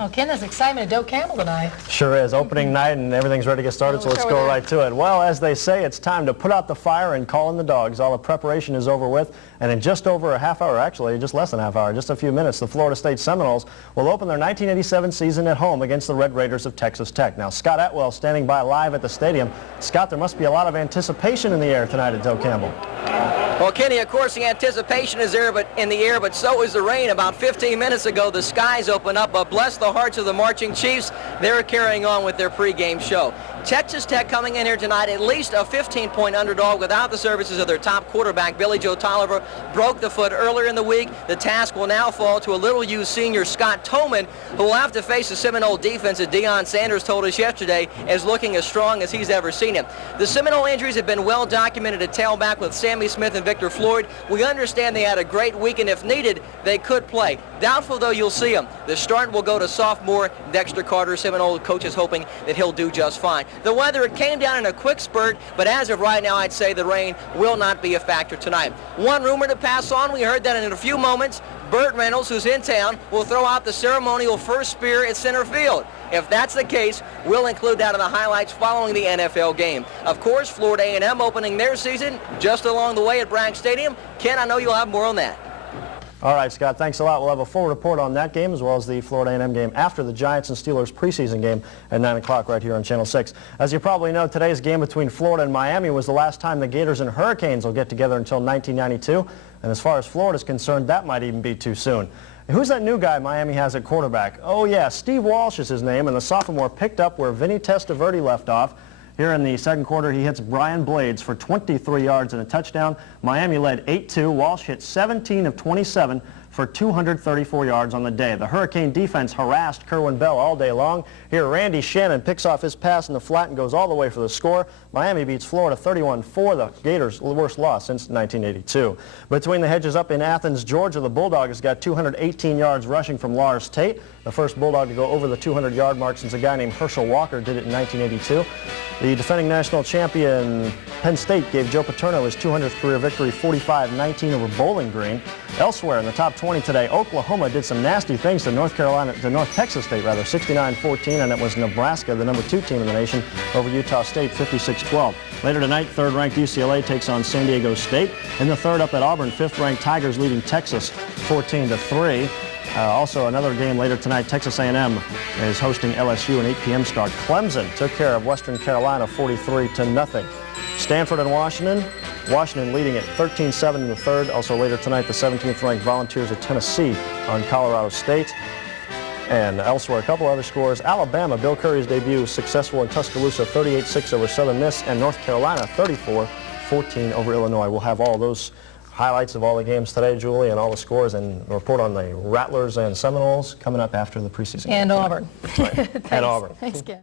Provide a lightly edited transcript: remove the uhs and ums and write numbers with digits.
Oh, Ken, there's excitement at Doak Campbell tonight. Sure is. Opening night and everything's ready to get started, so let's go right to it. Well, as they say, it's time to put out the fire and call in the dogs. All the preparation is over with, and in just over a half hour, actually, just less than a half hour, just a few minutes, the Florida State Seminoles will open their 1987 season at home against the Red Raiders of Texas Tech. Now, Scott Atwell standing by live at the stadium. Scott, there must be a lot of anticipation in the air tonight at Doak Campbell. Well, Kenny, of course, the anticipation is there, in the air, but so is the rain. About 15 minutes ago, the skies opened up, but bless the hearts of the marching Chiefs. They're carrying on with their pregame show. Texas Tech coming in here tonight, at least a 15-point underdog without the services of their top quarterback. Billy Joe Tolliver broke the foot earlier in the week. The task will now fall to a Little U senior, Scott Tolman, who will have to face the Seminole defense that Deion Sanders told us yesterday is looking as strong as he's ever seen it. The Seminole injuries have been well documented at tailback with Sammy Smith and Victor Floyd. We understand they had a great week, and if needed, they could play. Doubtful, though, you'll see them. The start will go to sophomore Dexter Carter. Seminole coach is hoping that he'll do just fine. The weather, it came down in a quick spurt, but as of right now, I'd say the rain will not be a factor tonight. One rumor to pass on, we heard that in a few moments, Burt Reynolds, who's in town, will throw out the ceremonial first spear at center field. If that's the case, we'll include that in the highlights following the NFL game. Of course, Florida A&M opening their season just along the way at Bragg Stadium. Ken, I know you'll have more on that. All right, Scott, thanks a lot. We'll have a full report on that game as well as the Florida A&M game after the Giants and Steelers preseason game at 9 o'clock right here on Channel 6. As you probably know, today's game between Florida and Miami was the last time the Gators and Hurricanes will get together until 1992. And as far as Florida is concerned, that might even be too soon. Who's that new guy Miami has at quarterback? Oh, yeah, Steve Walsh is his name, and the sophomore picked up where Vinny Testaverde left off. Here in the second quarter, he hits Brian Blades for 23 yards and a touchdown. Miami led 8-2. Walsh hit 17 of 27 for 234 yards on the day. The Hurricane defense harassed Kerwin Bell all day long. Here, Randy Shannon picks off his pass in the flat and goes all the way for the score. Miami beats Florida 31-4, the Gators' worst loss since 1982. Between the hedges up in Athens, Georgia, the Bulldogs got 218 yards rushing from Lars Tate, the first Bulldog to go over the 200-yard mark since a guy named Herschel Walker did it in 1982. The defending national champion Penn State gave Joe Paterno his 200th career victory, 45-19 over Bowling Green. Elsewhere in the top 20 today, Oklahoma did some nasty things to North Texas State, 69-14, and it was Nebraska, the number 2 team in the nation, over Utah State, 56-12. Later tonight, third-ranked UCLA takes on San Diego State. In the third, up at Auburn, fifth-ranked Tigers leading Texas 14-3. Also, another game later tonight, Texas A&M is hosting LSU, an 8 p.m. start. Clemson took care of Western Carolina 43-0. Stanford and Washington leading at 13-7 in the third. Also later tonight, the 17th-ranked Volunteers of Tennessee on Colorado State. And elsewhere, a couple other scores. Alabama, Bill Curry's debut, successful in Tuscaloosa, 38-6 over Southern Miss, and North Carolina, 34-14 over Illinois. We'll have all those highlights of all the games today, Julie, and all the scores, and a report on the Rattlers and Seminoles coming up after the preseason. And Auburn. Right. And Auburn. Thanks, Ken.